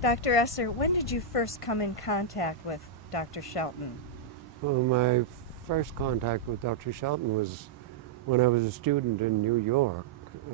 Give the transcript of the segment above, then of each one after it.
Dr. Esser, when did you first come in contact with Dr. Shelton? Well, my first contact with Dr. Shelton was when I was a student in New York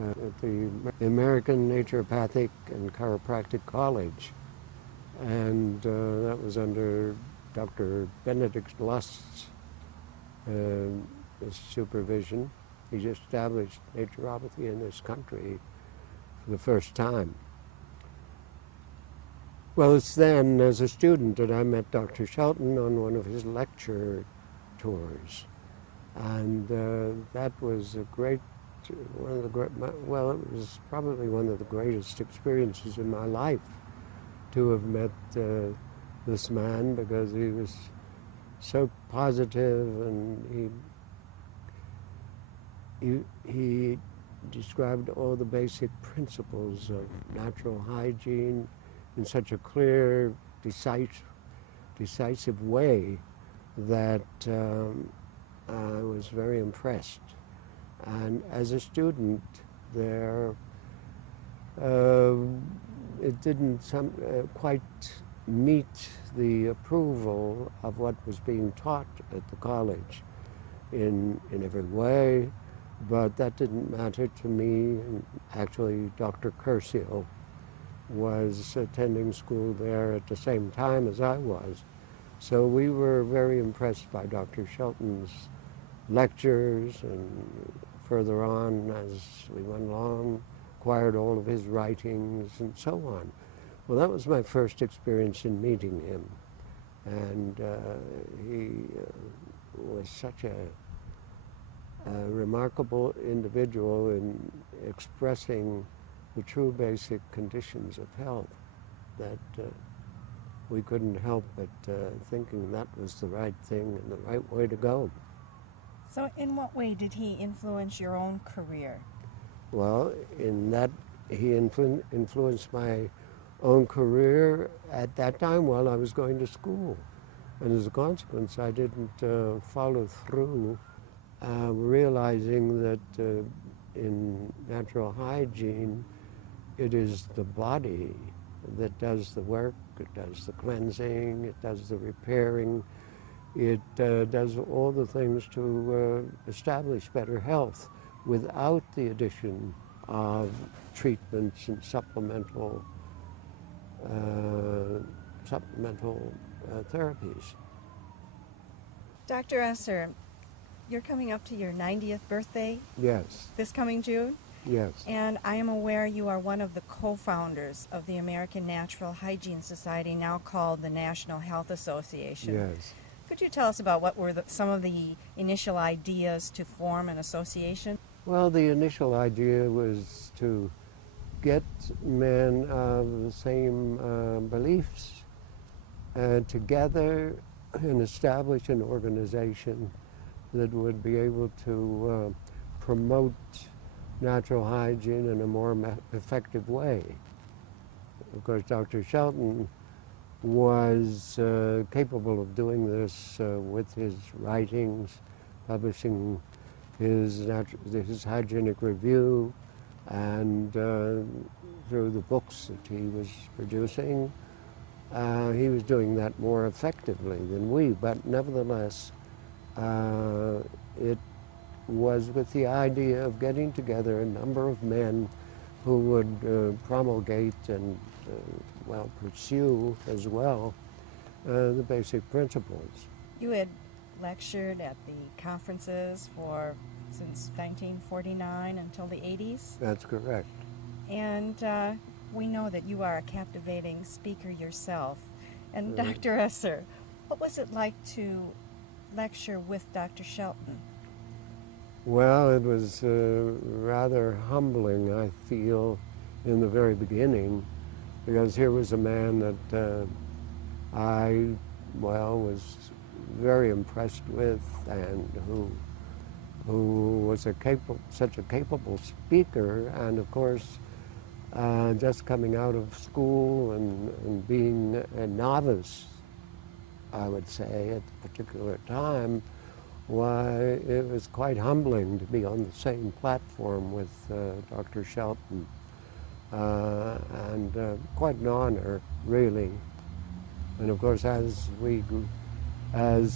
at the American Naturopathic and Chiropractic College. And that was under Dr. Benedict Lust's supervision. He established naturopathy in this country for the first time. Well, it's then, as a student, that I met Dr. Shelton on one of his lecture tours. And that was it was probably one of the greatest experiences in my life to have met this man, because he was so positive, and he described all the basic principles of natural hygiene in such a clear, decisive way that I was very impressed. And as a student there, it didn't quite meet the approval of what was being taught at the college in every way, but that didn't matter to me. And actually, Dr. Curcio was attending school there at the same time as I was. So we were very impressed by Dr. Shelton's lectures, and further on as we went along, acquired all of his writings and so on. Well, that was my first experience in meeting him. And he was such a remarkable individual in expressing the true basic conditions of health that we couldn't help but thinking that was the right thing and the right way to go. So in what way did he influence your own career? Well, in that he influenced my own career at that time while I was going to school. And as a consequence, I didn't follow through, realizing that in natural hygiene, it is the body that does the work. It does the cleansing, it does the repairing, it does all the things to establish better health without the addition of treatments and supplemental therapies. Dr. Esser, you're coming up to your 90th birthday Yes, this coming June, yes, and I am aware you are one of the co-founders of the American Natural Hygiene Society, now called the National Health Association. yes. Could you tell us about what were some of the initial ideas to form an association? Well, the initial idea was to get men of the same beliefs together and establish an organization that would be able to promote natural hygiene in a more effective way. Of course, Dr. Shelton was capable of doing this with his writings, publishing his hygienic review, and through the books that he was producing. He was doing that more effectively than we, but nevertheless, it was with the idea of getting together a number of men who would promulgate and pursue as well the basic principles. You had lectured at the conferences since 1949 until the 80s. That's correct. And we know that you are a captivating speaker yourself. And Dr. Esser, what was it like to lecture with Dr. Shelton? Well, it was rather humbling, I feel, in the very beginning, because here was a man that I was very impressed with, and who was such a capable speaker, and of course, just coming out of school and being a novice, I would say, at a particular time, why, it was quite humbling to be on the same platform with Dr. Shelton. and quite an honor, really. And of course, as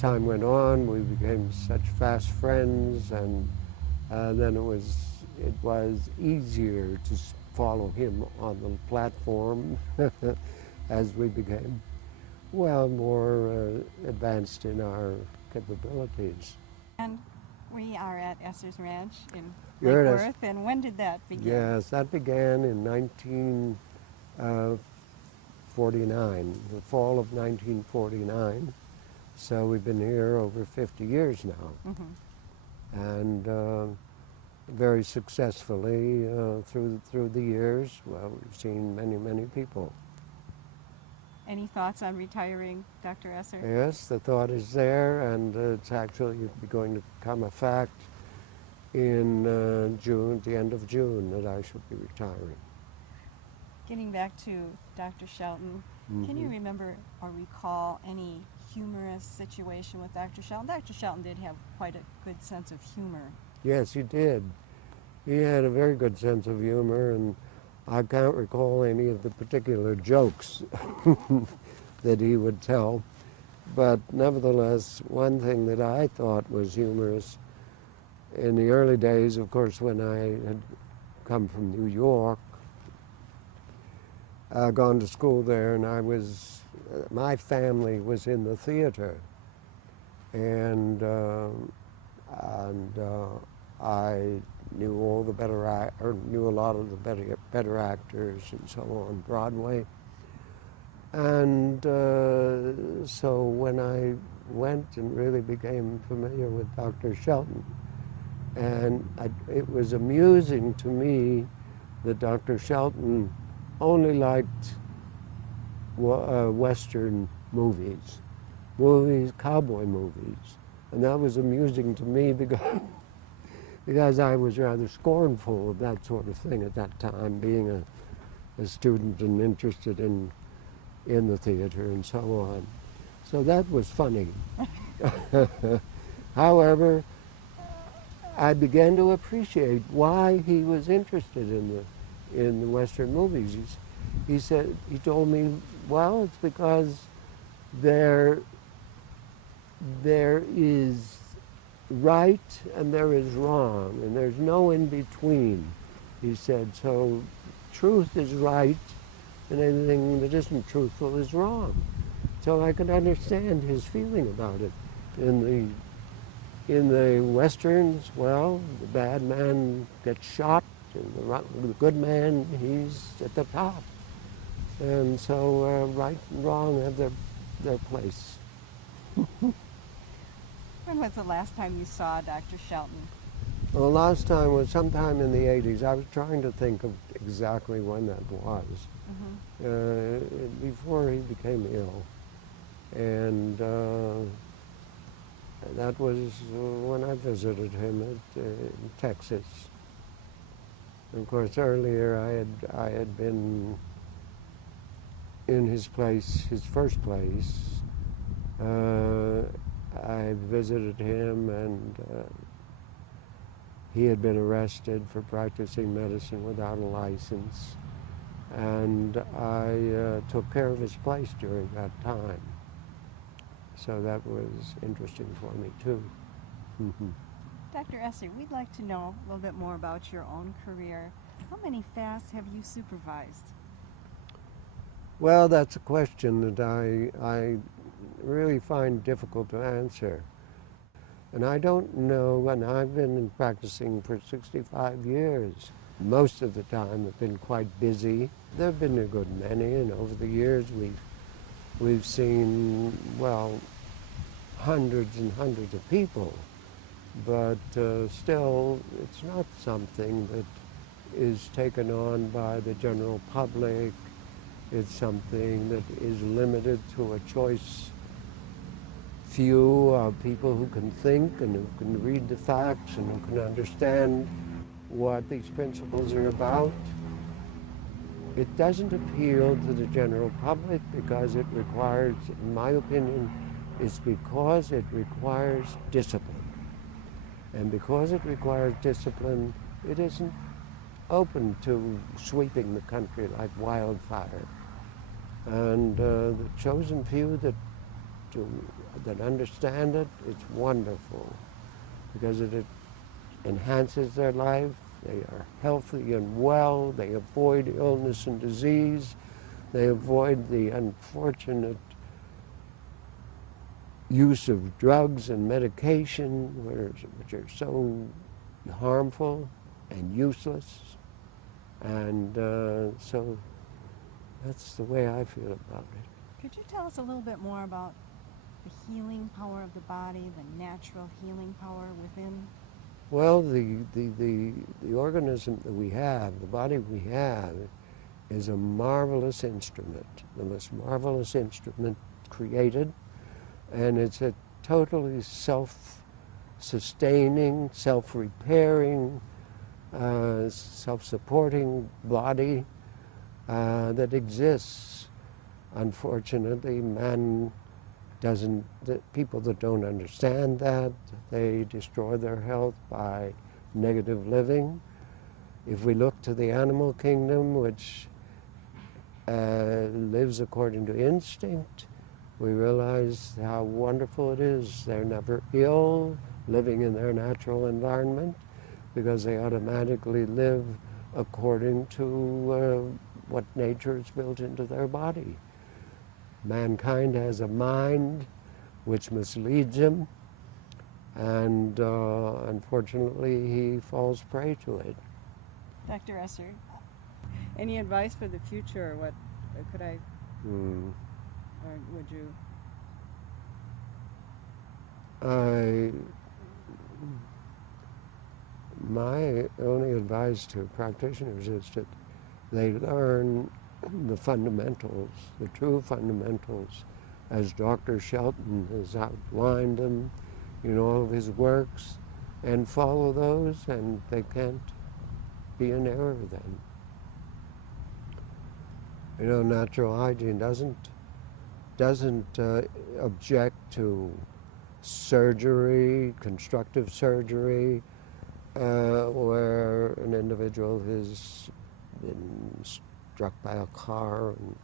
time went on, we became such fast friends, and then it was easier to follow him on the platform as we became, well, more advanced in our capabilities. And we are at Esser's Ranch in Here Lake it is. Worth, and when did that begin? Yes, that began in 1949, the fall of 1949. So we've been here over 50 years now, and very successfully through the years. Well, we've seen many people. Any thoughts on retiring, Dr. Esser? Yes, the thought is there, and it's actually going to become a fact in June, the end of June, that I should be retiring. Getting back to Dr. Shelton, can you remember or recall any humorous situation with Dr. Shelton? Dr. Shelton did have quite a good sense of humor. Yes, he did. He had a very good sense of humor, and I can't recall any of the particular jokes that he would tell. But nevertheless, one thing that I thought was humorous, in the early days, of course, when I had come from New York, gone to school there, and my family was in the theater, and I knew knew a lot of the better actors and so on Broadway, and so when I went and really became familiar with Dr. Shelton, and it was amusing to me that Dr. Shelton only liked Western movies, cowboy movies. And that was amusing to me because I was rather scornful of that sort of thing at that time, being a student and interested in the theater and so on. So that was funny. However, I began to appreciate why he was interested in the Western movies. He told me, well, it's because there is right and there is wrong, and there's no in between. He said, so truth is right, and anything that isn't truthful is wrong. So I could understand his feeling about it. In the Westerns, well, the bad man gets shot, and the good man, he's at the top. And so right and wrong have their place. When was the last time you saw Dr. Shelton? Well, the last time was sometime in the 80s. I was trying to think of exactly when that was. Before he became ill. And that was when I visited him in Texas. Of course, earlier I had been in his place, his first place. I visited him, and he had been arrested for practicing medicine without a license, and I took care of his place during that time. So that was interesting for me too. Dr. Esser, we'd like to know a little bit more about your own career. How many fasts have you supervised? Well, that's a question that I really find difficult to answer. And I don't know, and I've been practicing for 65 years. Most of the time I've been quite busy. There have been a good many, and over the years we've seen, well, hundreds and hundreds of people. But still, it's not something that is taken on by the general public. It's something that is limited to a choice few of people who can think and who can read the facts and who can understand what these principles are about. It doesn't appeal to the general public because it requires, in my opinion, it's because it requires discipline. And because it requires discipline, it isn't open to sweeping the country like wildfire. And the chosen few that understand it, it's wonderful because it enhances their life. They are healthy and well. They avoid illness and disease. They avoid the unfortunate use of drugs and medication, which are so harmful and useless. And so that's the way I feel about it. Could you tell us a little bit more about the healing power of the body, the natural healing power within? Well, the organism that we have, the body we have, is a marvelous instrument, the most marvelous instrument created, and it's a totally self-sustaining, self-repairing, self-supporting body that exists. Unfortunately, people that don't understand that, they destroy their health by negative living. If we look to the animal kingdom, which lives according to instinct, we realize how wonderful it is. They're never ill living in their natural environment because they automatically live according to what nature has built into their body. Mankind has a mind which misleads him, and unfortunately he falls prey to it. Dr. Esser, any advice for the future? What could I, or would you? My only advice to practitioners is that they learn the fundamentals, the true fundamentals, as Dr. Shelton has outlined them in all of his works, and follow those, and they can't be in error then. You know, natural hygiene doesn't object to surgery, constructive surgery, where an individual has been struck by a car and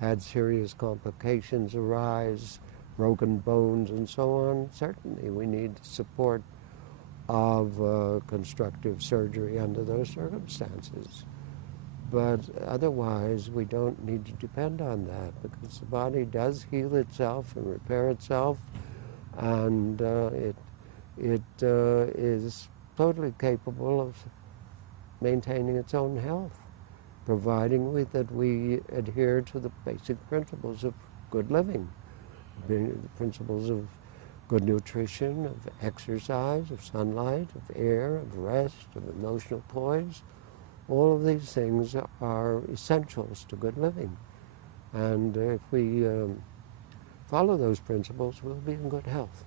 had serious complications arise, broken bones and so on. Certainly we need support of constructive surgery under those circumstances. But otherwise we don't need to depend on that because the body does heal itself and repair itself, and it is totally capable of maintaining its own health, providing that we adhere to the basic principles of good living, the principles of good nutrition, of exercise, of sunlight, of air, of rest, of emotional poise. All of these things are essentials to good living. And if we follow those principles, we'll be in good health.